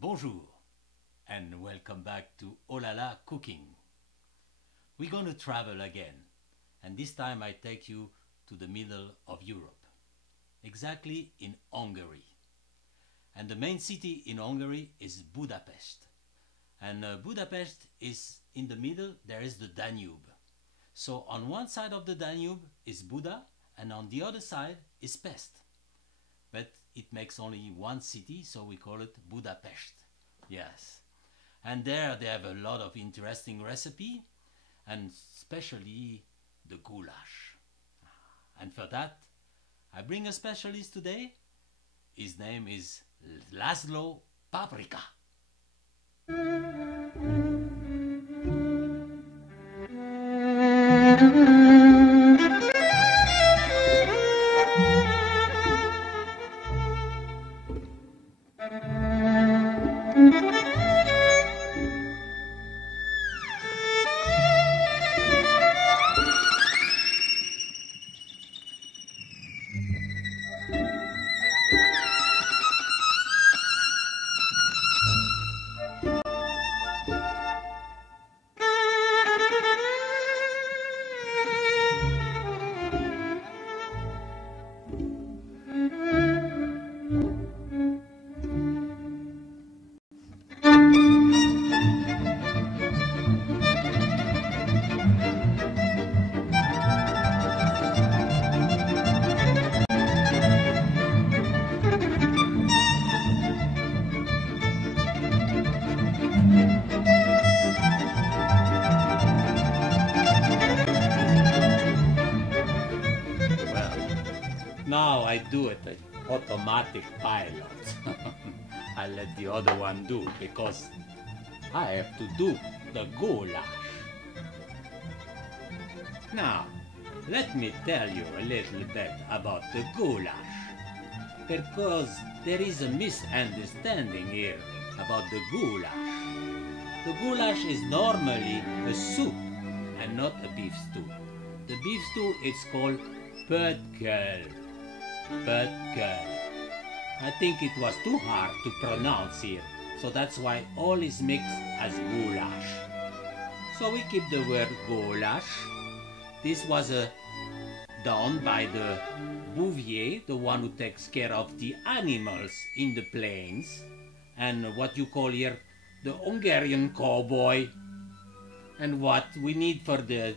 Bonjour and welcome back to Oh La La Cooking. We're going to travel again, and this time I take you to the middle of Europe, exactly in Hungary. And the main city in Hungary is Budapest. And Budapest is in the middle, there is the Danube. So on one side of the Danube is Buda, and on the other side is Pest. But it makes only one city, so we call it Budapest. Yes. And there they have a lot of interesting recipe, and especially the goulash. And for that, I bring a specialist today. His name is Laszlo Paprika. Now I do it automatic pilot. I let the other one do because I have to do the goulash. Now, let me tell you a little bit about the goulash, because there is a misunderstanding here about the goulash. The goulash is normally a soup and not a beef stew. The beef stew is called pötköl. Pötköl. I think it was too hard to pronounce here, so that's why all is mixed as goulash. So we keep the word goulash. This was done by the bouvier, the one who takes care of the animals in the plains, and what you call here the Hungarian cowboy. And what we need for the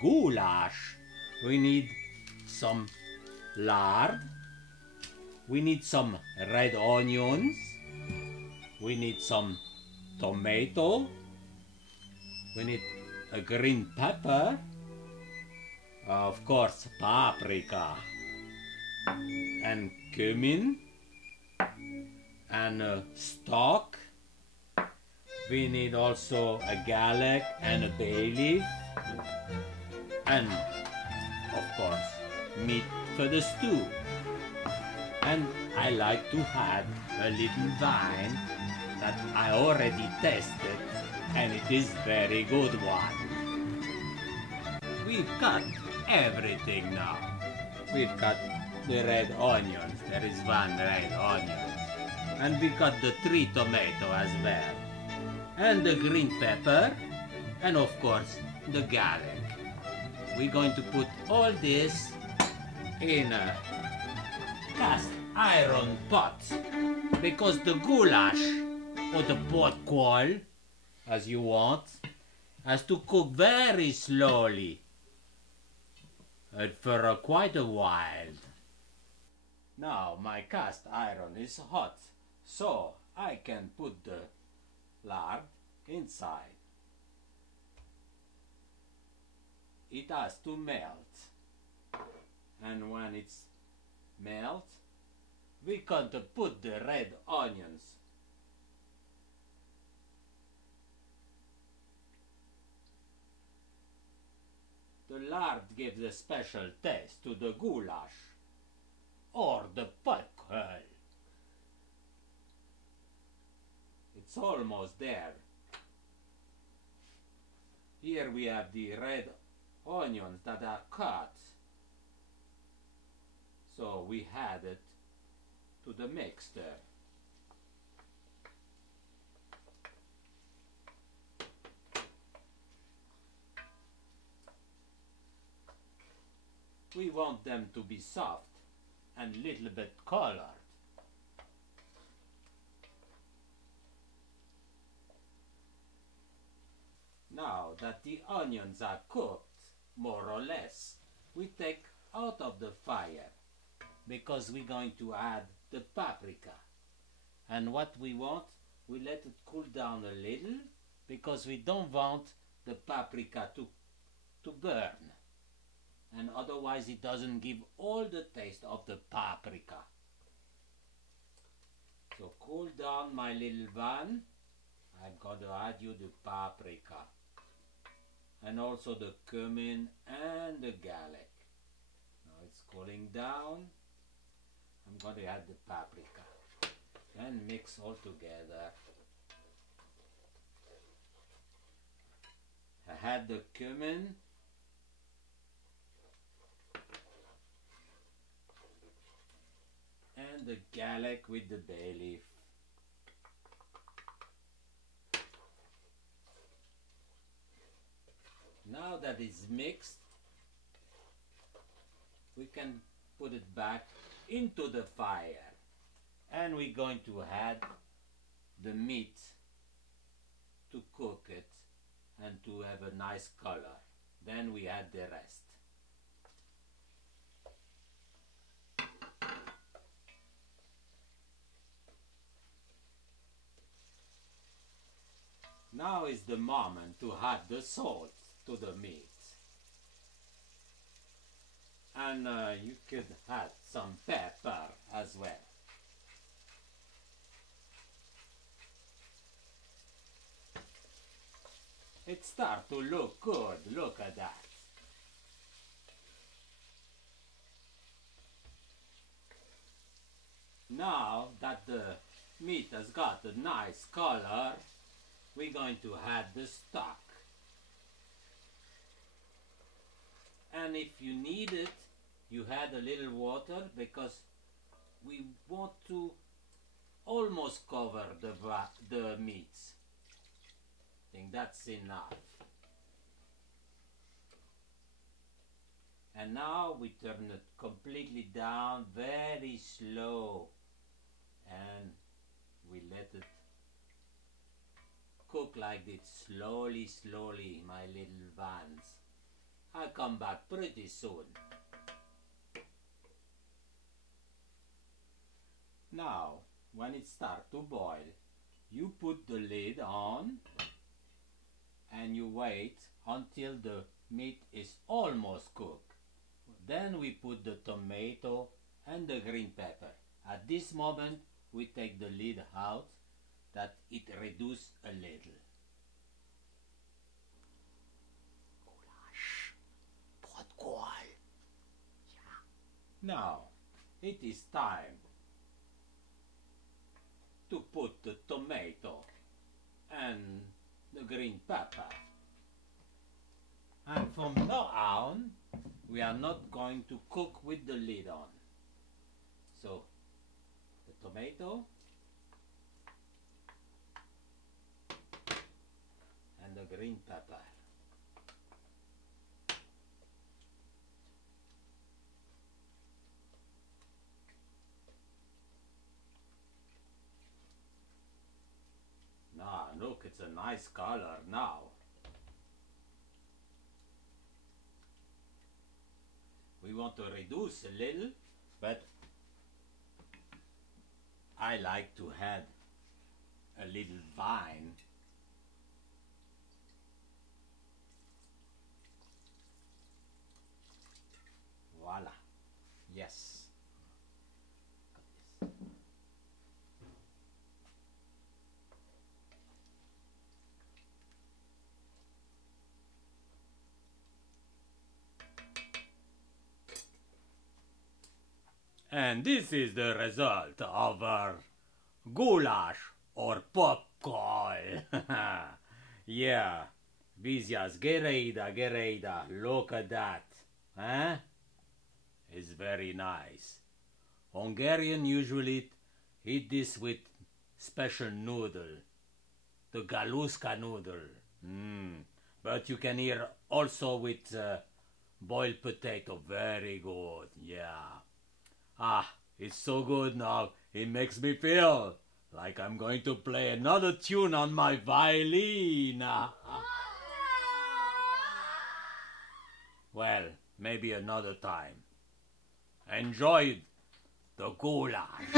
goulash, we need some lard, we need some red onions, we need some tomato, we need a green pepper, of course paprika, and cumin, and stock. We need also a garlic and a bay leaf, and of course meat for the stew. And I like to add a little wine that I already tasted, and it is very good one. We've got everything now. We've got the red onions, there is one red onion, and we got the 3 tomato as well, and the green pepper, and of course the garlic. We're going to put all this in a cast iron pot, because the goulash, or the pötköl as you want, has to cook very slowly for quite a while. Now my cast iron is hot, so I can put the lard inside. It has to melt, and when it's melt, we can put the red onions. The lard gives a special taste to the goulash or the pötköl. It's almost there. Here we have the red onions that are cut. So we add it to the mixture. want them to be soft and little bit colored. Now that the onions are cooked, more or less, we take out of the fire because we're going to add the paprika. And what we want, we let it cool down a little because we don't want the paprika to burn. And otherwise it doesn't give all the taste of the paprika. So cool down my little van. I'm going to add you the paprika. And also the cumin and the garlic. Now it's cooling down. I'm going to add the paprika. And mix all together. I add the cumin. And the garlic with the bay leaf. Now that it's mixed, we can put it back into the fire. And we're going to add the meat to cook it and to have a nice color. Then we add the rest. Now is the moment to add the salt to the meat. And you could add some pepper as well. It starts to look good, look at that. Now that the meat has got a nice color, we're going to add the stock. And if you need it, you add a little water because we want to almost cover the meats. I think that's enough. And now we turn it completely down, very slow, and we let it cook like this, slowly, slowly, my little vans. I'll come back pretty soon. Now, when it starts to boil, you put the lid on and you wait until the meat is almost cooked. Then we put the tomato and the green pepper. At this moment, we take the lid out that it reduces a little. Goulash, potkool. Yeah. Now, it is time to put the tomato and the green pepper. And from now on, we are not going to cook with the lid on. So, the tomato and the green pepper. Now, look, it's a nice color now. We want to reduce a little, but I like to add a little wine. Voila. Yes. And this is the result of our goulash or popcorn. Yeah, Vizias, gereida, look at that. Huh? It's very nice. Hungarian usually eat this with special noodle, the galuska noodle. But you can eat also with Boiled potato, very good, yeah. It's so good now, it makes me feel like I'm going to play another tune on my violin. Well, maybe another time. Enjoy the goulash.